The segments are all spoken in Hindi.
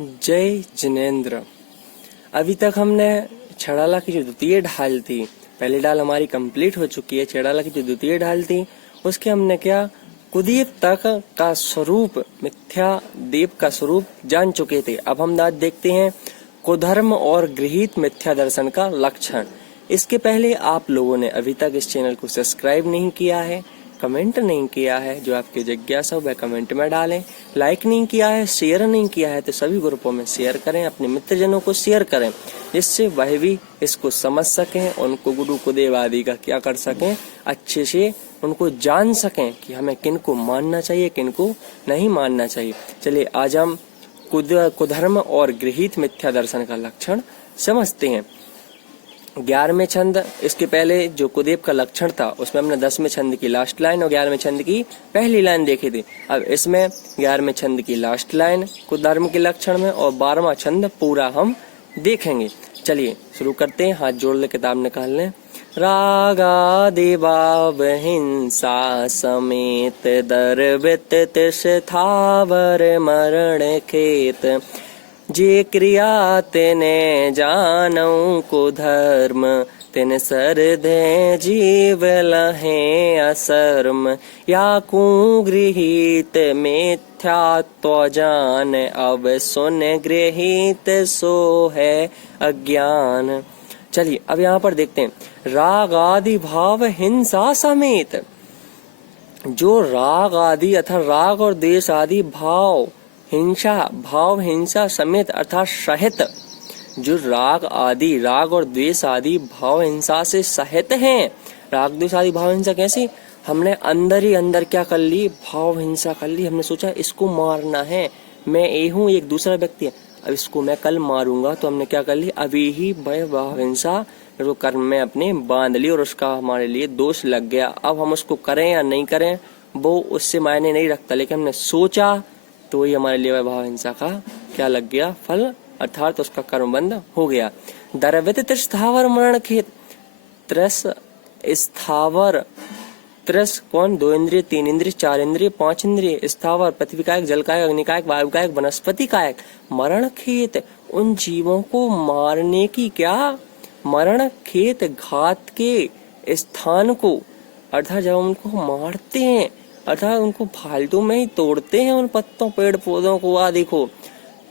जय जिनेन्द्र। अभी तक हमने छड़ाला की जो द्वितीय ढाल थी, पहली ढाल हमारी कंप्लीट हो चुकी है। छड़ाला की जो द्वितीय ढाल थी उसके हमने क्या कुदीप तक का स्वरूप, मिथ्या दीप का स्वरूप जान चुके थे। अब हम आज देखते हैं कुधर्म और गृहीत मिथ्या दर्शन का लक्षण। इसके पहले आप लोगों ने अभी तक इस चैनल को सब्सक्राइब नहीं किया है, कमेंट नहीं किया है, जो आपकी जिज्ञासा हो वह कमेंट में डालें, लाइक नहीं किया है, शेयर नहीं किया है तो सभी ग्रुपों में शेयर करें, अपने मित्रजनों को शेयर करें, जिससे वह भी इसको समझ सकें, उनको गुरु कुदेव आदि का क्या कर सकें, अच्छे से उनको जान सकें कि हमें किनको मानना चाहिए, किनको नहीं मानना चाहिए। चलिए आज हम कुधर्म और गृहीत मिथ्या दर्शन का लक्षण समझते हैं। 11वें छंद, इसके पहले जो कुदेव का लक्षण था उसमें हमने 10वें छंद की लास्ट लाइन और 11वें छंद की पहली लाइन देखी थी। अब इसमें 11वें छंद की लास्ट लाइन कुधर्म के लक्षण में और 12वां छंद पूरा हम देखेंगे। चलिए शुरू करते हैं। हाथ जोड़ ले, किताब निकाल लें। रागादि भाव हिंसा समेत दर्वित तिस थावर मरण खेत, जे क्रिया तेने जानऊ को धर्म, तेन सरदे जीव लहे असर्म, या कुगृहीत मिथ्यात्व जान, अब सुन गृहीत सो है अज्ञान। चलिए अब यहाँ पर देखते हैं। राग आदि भाव हिंसा समेत, जो राग आदि अर्थात राग और द्वेष आदि भाव हिंसा समेत अर्थात सहित, जो राग और द्वेष आदि भाव हिंसा से सहित हैं। राग द्वेष आदि भाव हिंसा कैसी? हमने अंदर ही अंदर क्या कर ली? भाव हिंसा कर ली। हमने सोचा इसको मारना है, मैं ये हूँ, एक दूसरा व्यक्ति है, अब इसको मैं कल मारूंगा, तो हमने क्या कर ली? अभी ही भाव हिंसा जो कर्म में अपने बांध ली और उसका हमारे लिए दोष लग गया। अब हम उसको करें या नहीं करें वो उससे मायने नहीं रखता, लेकिन हमने सोचा तो ये हमारे लिए भाव हिंसा का क्या लग गया? फल, अर्थात उसका कर्म बंध हो गया। द्रवित स्थावर मरण खेत, त्रस स्थावर, त्रस कौन? 2 इंद्रिय, 3 इंद्रिय, 4 इंद्रिय, 5 इंद्रिय, स्थावर पृथ्वी कायक, जल कायक, अग्नि कायक, वायु कायक, वनस्पति कायक, मरण खेत, उन जीवों को मारने की क्या? मरण खेत, घात के स्थान को, अर्थात जब उनको मारते हैं अर्थात उनको फालतू में ही तोड़ते हैं, उन पत्तों पेड़ पौधों को आदि को,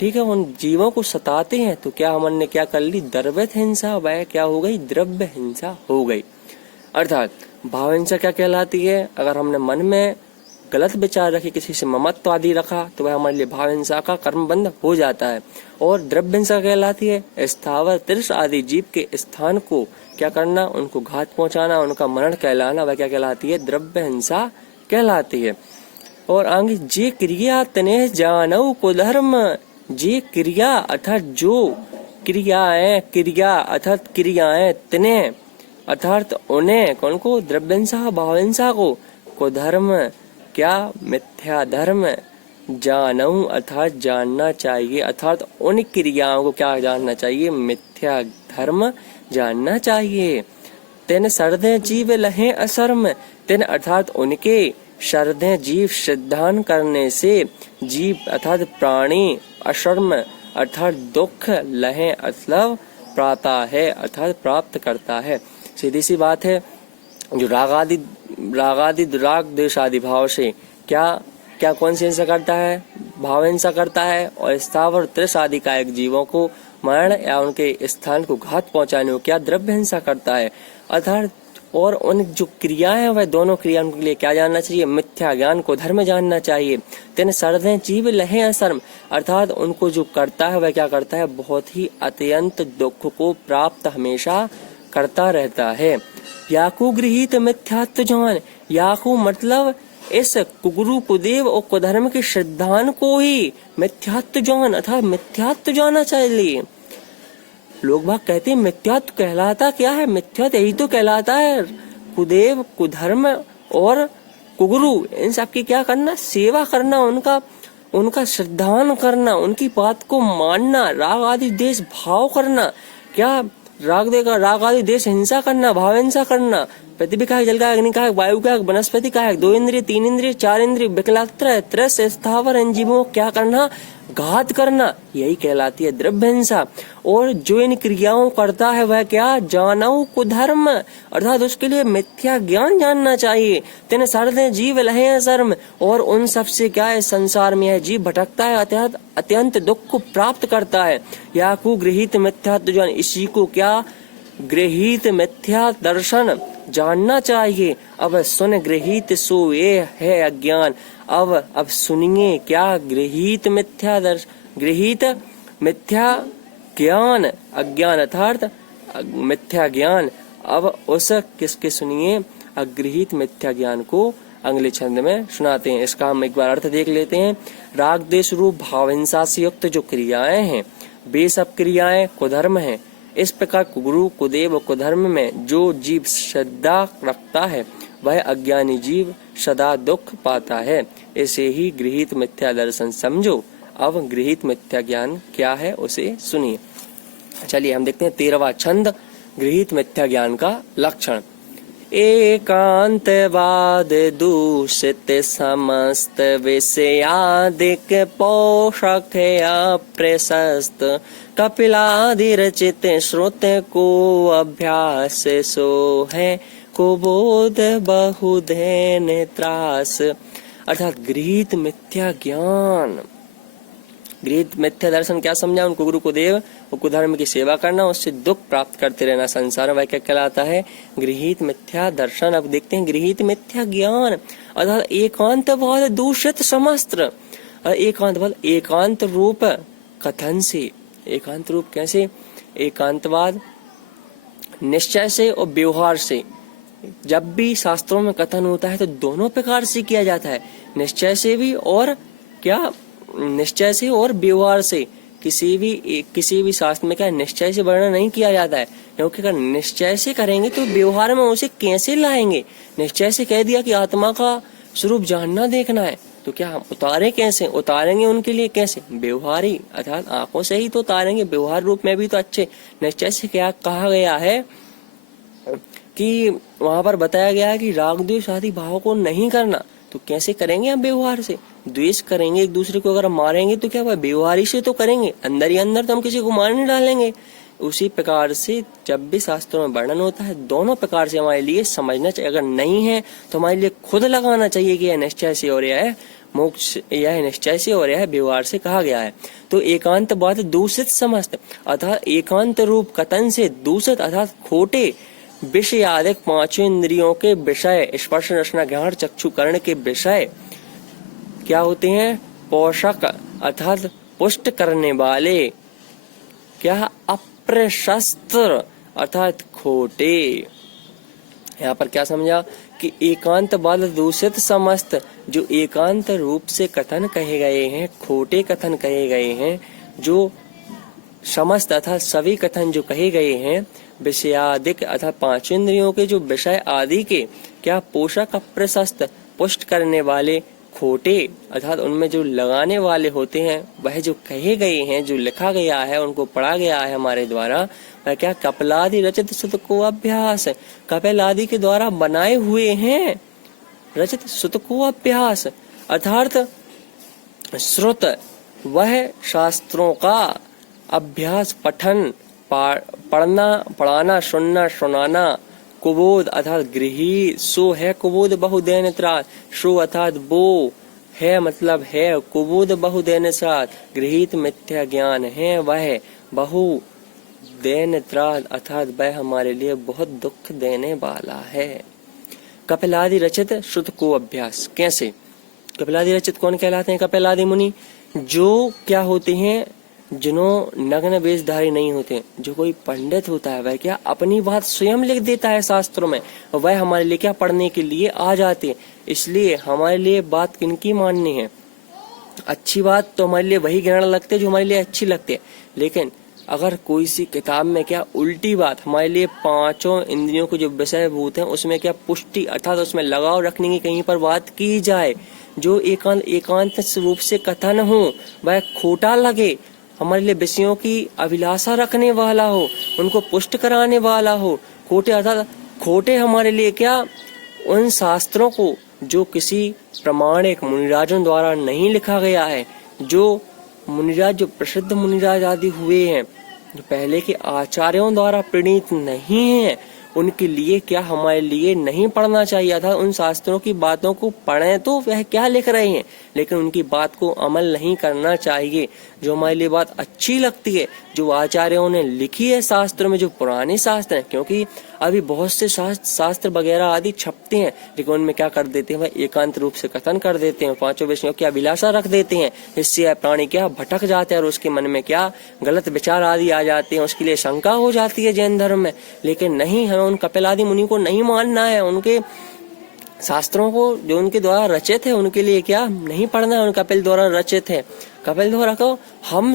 ठीक है, उन जीवों को सताते हैं, तो क्या हमने क्या कर ली? द्रव्य हिंसा, वह क्या हो गई? द्रव्य हिंसा हो गई। अर्थात भाव हिंसा क्या कहलाती है? अगर हमने मन में गलत विचार रखे, किसी से ममत्व आदि रखा, तो वह हमारे लिए भाव हिंसा का कर्म बंध हो जाता है। और द्रव्य हिंसा कहलाती है स्थावर तिरस आदि जीव के स्थान को क्या करना? उनको घात पहुंचाना, उनका मरण कहलाना, वह क्या कहलाती है? द्रव्य हिंसा कहलाती है। और आगे जे क्रिया तने जानऊ कुधर्म, जे क्रिया अर्थात जो क्रियाएं, क्रिया अर्थात क्रियाएं, तने अर्थात उन्हें, कौन को? द्रव्य हिंसा भाव हिंसा को, कुधर्म क्या? मिथ्या धर्म, जानऊ अर्थात जानना चाहिए, अर्थात उन क्रियाओं को क्या जानना चाहिए? मिथ्या धर्म जानना चाहिए। तेन सर्दे जीव लहे असर्म, तेन अर्थात उनके सर्दे जीव सिद्धांत करने से जीव अर्थात प्राणी अशर्म अर्थात दुख लहे मतलब प्राप्ता है, अर्थात प्राप्त करता है। सीधी सी बात है, जो राग द्वेष आदि भाव से क्या कौन सी हिंसा करता है? भाव हिंसा करता है। और स्थावर त्रिस आदि कायक जीवों को मरण या उनके स्थान को घात पहुंचाने को क्या? द्रव्य हिंसा करता है। अर्थात और उन जो क्रियाएं हैं वह दोनों क्रिया के लिए क्या जानना चाहिए? मिथ्या ज्ञान को धर्म जानना चाहिए। तेन सर्दे जीव लहे असर्म, अर्थात उनको जो करता है वह क्या करता है? बहुत ही अत्यंत दुख को प्राप्त हमेशा करता रहता है। याकू गृहीत मिथ्यात्व जान, याकू मतलब इस कुगुरु कुदेव और कुधर्म के सिद्धांत को ही मिथ्यात्व जान अर्थात मिथ्यात्व जाना चाहिए। लोग बाग कहते हैं मिथ्यात्व कहलाता क्या है? मिथ्यात्व यही तो कहलाता है कुदेव, कुधर्म और कुगुरु, इन सब की क्या करना? सेवा करना, उनका श्रद्धान करना, उनकी बात को मानना, राग आदि देश भाव करना, क्या राग आदि देश हिंसा करना, भाव हिंसा करना, पृथ्वी का जल का अग्नि का वायु का वनस्पति का 2 इंद्रिय 3 इंद्रिय 4 इंद्रिय विकलात्र त्रस स्थावर इन जीवों क्या करना? घात करना, यही कहलाती है द्रव्य हिंसा। और जो इन क्रियाओं करता है वह क्या, जानऊ कुधर्म, अर्थात उसके लिए मिथ्या ज्ञान जानना चाहिए। तेने सर्दे जीव लहे शर्म, और उन सब से क्या है, संसार में यह जीव भटकता है, अर्थात अत्यंत दुख को प्राप्त करता है। या कुगृहीत मिथ्या तुझन, इसी को क्या, गृहीत मिथ्या दर्शन जानना चाहिए। अब सुन गृहीत सो ये है अज्ञान। अब सुनिए क्या, गृहीत मिथ्या गृहीत मिथ्या ज्ञान, अज्ञान अर्थात मिथ्या ज्ञान। अब उस किसके सुनिए, अगृहीत मिथ्या ज्ञान को अगले छंद में सुनाते हैं। इसका हम एक बार अर्थ देख लेते हैं। राग देश रूप भाव हिंसा से युक्त जो क्रियाएं हैं वे सब क्रियाएं कुधर्म हैं। इस प्रकार कुगुरु कुदेव कुधर्म में जो जीव श्रद्धा रखता है वह अज्ञानी जीव सदा दुख पाता है। इसे ही गृहीत मिथ्या दर्शन समझो। अब गृहीत मिथ्या ज्ञान क्या है उसे सुनिए। चलिए हम देखते हैं 13वां छंद, गृहीत मिथ्या ज्ञान का लक्षण। एकांतवाद दूषित समस्त विषयादिक पोषक अप्रशस्त, कपिलादि रचित श्रुत को अभ्यास सो है, कुबोध बहुधैन त्रास। अर्थात गृहीत मिथ्या ज्ञान, गृहीत मिथ्या दर्शन क्या समझा, उनको गुरु को देव और कुधर्म की सेवा करना, उससे दुख प्राप्त करते रहना संसार में, क्या कहलाता है, गृहीत मिथ्या दर्शन। अब देखते हैं गृहीत मिथ्या ज्ञान अर्थात एकांतवाद दूषित समस्त्र। एकांतवाद एकांत रूप कथन से, एकांत रूप कैसे, एकांतवाद निश्चय से और व्यवहार से। जब भी शास्त्रों में कथन होता है तो दोनों प्रकार से किया जाता है, निश्चय से भी और क्या, निश्चय से और व्यवहार से। किसी भी शास्त्र में क्या निश्चय से वर्णन नहीं किया जाता है, क्योंकि अगर निश्चय से करेंगे तो व्यवहार में उसे कैसे लाएंगे। निश्चय से कह दिया कि आत्मा का स्वरूप जानना देखना है, तो क्या हम उतारे कैसे, उतारेंगे उनके लिए कैसे, व्यवहारी अर्थात आंखों से ही तो उतारेंगे, व्यवहार रूप में भी तो अच्छे। निश्चय से क्या कहा गया है कि वहां पर बताया गया है कि राग द्वेष आदि भाव को नहीं करना, तो कैसे करेंगे हम, व्यवहार से। द्वेष करेंगे एक दूसरे को, अगर मारेंगे तो क्या व्यवहार से तो करेंगे, अंदर ही अंदर तो हम किसी को मारने डालेंगे। उसी प्रकार से जब भी शास्त्रों में वर्णन होता है दोनों प्रकार से हमारे लिए समझना चाहिए। अगर नहीं है तो हमारे लिए खुद लगाना चाहिए कि यह निश्चय से और यह मोक्ष, यह निश्चय से और यह व्यवहार से कहा गया है। तो एकांत बात दूषित समस्त अर्थात एकांत रूप कथन से दूषित अर्थात खोटे विषय आदि पांचों इंद्रियों के विषय, स्पर्श रसना घ्राण चक्षु कर्ण के विषय क्या होते हैं, पोषक अर्थात पुष्ट करने वाले, क्या अप्रशस्त्र अर्थात खोटे। यहाँ पर क्या समझा कि एकांत बाल दूषित समस्त, जो एकांत रूप से कथन कहे गए हैं, खोटे कथन कहे गए हैं, जो समस्त अर्थात सभी कथन जो कहे गए हैं, विषयादिक अर्थात पांच इंद्रियों के जो विषय आदि के क्या पोषक अप्रशस्त पुष्ट करने वाले, खोटे अर्थात उनमें जो लगाने वाले होते हैं, वह जो कहे गए हैं, जो लिखा गया है, उनको पढ़ा गया है हमारे द्वारा, वह क्या कपिलादि रचित सुत को अभ्यास, कपिल आदि के द्वारा बनाए हुए हैं रचित सुत को अभ्यास अर्थात श्रुत वह शास्त्रों का अभ्यास, पठन, पढ़ना, पढ़ाना, सुनना, सुनाना। कुबोध अर्थात गृही, सो है कुबोध बहुदैन त्रास, सो अर्थात वो है मतलब है, कुबोध बहुदैन त्रास गृहीत मिथ्या ज्ञान है, वह बहु दैन त्रास अर्थात वह हमारे लिए बहुत दुख देने वाला है। कपिलादि रचित श्रुत को अभ्यास कैसे, कपिलादि रचित कौन कहलाते हैं, कपिलादि मुनि, जो क्या होते हैं, जिन्हों नग्न वेशधारी नहीं होते, जो कोई पंडित होता है वह क्या अपनी बात स्वयं लिख देता है शास्त्रों में, वह हमारे लिए क्या पढ़ने के लिए आ जाते हैं। इसलिए हमारे लिए बात किनकी माननी है, अच्छी बात तो हमारे लिए वही ग्रहण लगते है जो हमारे लिए अच्छी लगती है। लेकिन अगर कोई सी किताब में क्या उल्टी बात, हमारे लिए पांचों इंद्रियों को जो विषय भूत हैं उसमें क्या पुष्टि अर्थात उसमें लगाव रखने की कहीं पर बात की जाए, जो एकांत रूप से कथन हो, वह खोटा लगे, हमारे लिए विषयों की अभिलाषा रखने वाला हो, उनको पुष्ट कराने वाला हो, खोटे अर्थात खोटे हमारे लिए क्या, उन शास्त्रों को जो किसी प्रमाणिक मुनिराजों द्वारा नहीं लिखा गया है, जो मुनिराज जो प्रसिद्ध मुनिराज आदि हुए हैं, जो पहले के आचार्यों द्वारा प्रणीत नहीं है, उनके लिए क्या हमारे लिए नहीं पढ़ना चाहिए था? उन शास्त्रों की बातों को पढ़ें तो वह क्या लिख रहे हैं, लेकिन उनकी बात को अमल नहीं करना चाहिए। जो हमारे लिए बात अच्छी लगती है, जो आचार्यों ने लिखी है शास्त्रों में, जो पुराने शास्त्र हैं, क्योंकि अभी बहुत से शास्त्र वगैरह आदि छपते हैं, लेकिन उनमें क्या कर देते हैं, वह एकांत रूप से कथन कर देते हैं, पांचों विषयों की अभिलाषा रख देते हैं, इससे प्राणी क्या भटक जाते हैं और उसके मन में क्या गलत विचार आदि आ जाते हैं, उसके लिए शंका हो जाती है जैन धर्म में। लेकिन नहीं, हमें उन कपिल आदि मुनि को नहीं मानना है, उनके शास्त्रों को जो उनके द्वारा रचित है उनके लिए क्या नहीं पढ़ना है, उन कपिल द्वारा रचित है। कपिल द्वारा को हम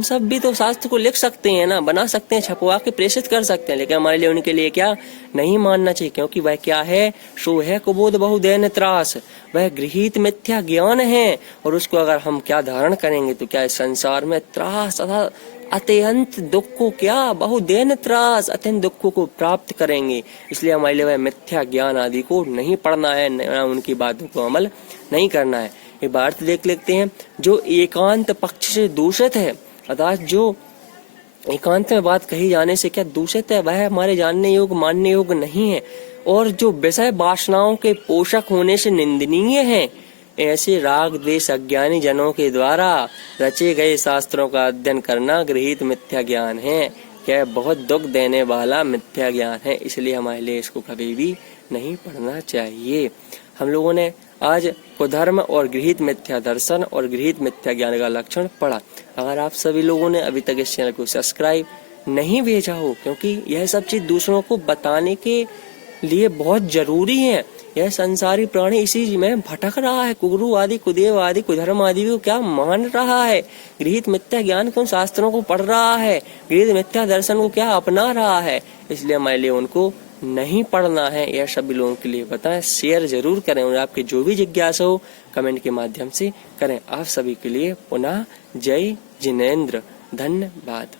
सब भी तो शास्त्र को लिख सकते हैं ना, बना सकते हैं, छपवा के प्रेषित कर सकते हैं, लेकिन हमारे लिए उनके लिए क्या नहीं मानना चाहिए, क्योंकि वह क्या है, सो है कुबोध बहुदैन त्रास, वह गृहीत मिथ्या ज्ञान है, और उसको अगर हम क्या धारण करेंगे तो क्या इस संसार में त्रास तथा अत्यंत दुख को क्या बहुदैन त्रास अत्यंत दुखों को प्राप्त करेंगे। इसलिए हमारे लिए वह मिथ्या ज्ञान आदि को नहीं पढ़ना है, न उनकी बातों को अमल नहीं करना है। एक बात देख लेते हैं, जो एकांत पक्ष से दूषित है, अर्थात जो एकांत में बात कही जाने से क्या दूषित है, वह हमारे जानने योग्य मानने योग्य नहीं है, और जो विषय वासनाओं के पोषक होने से निंदनीय है, ऐसे राग द्वेष अज्ञानी जनों के द्वारा रचे गए शास्त्रों का अध्ययन करना गृहीत मिथ्या ज्ञान है। यह बहुत दुख देने वाला मिथ्या ज्ञान है, इसलिए हमारे लिए इसको कभी भी नहीं पढ़ना चाहिए। हम लोगों ने आज कुधर्म और गृहीत मिथ्या दर्शन और गृहीत मिथ्या ज्ञान का लक्षण पढ़ा। अगर आप सभी लोगों ने अभी तक इस चैनल को सब्सक्राइब नहीं भेजा हो, क्योंकि यह सब चीज दूसरों को बताने के लिए बहुत जरूरी है। यह संसारी प्राणी इसी में भटक रहा है, कुगुरु आदि कुदेव आदि कुधर्म आदि को क्या मान रहा है, गृहीत मिथ्या ज्ञान को शास्त्रों को पढ़ रहा है, गृहीत मिथ्या दर्शन को क्या अपना रहा है, इसलिए हमारे लिए उनको नहीं पढ़ना है। यह सभी लोगों के लिए बताएं, शेयर जरूर करें, और आपकी जो भी जिज्ञासा हो कमेंट के माध्यम से करें। आप सभी के लिए पुनः जय जिनेंद्र, धन्यवाद।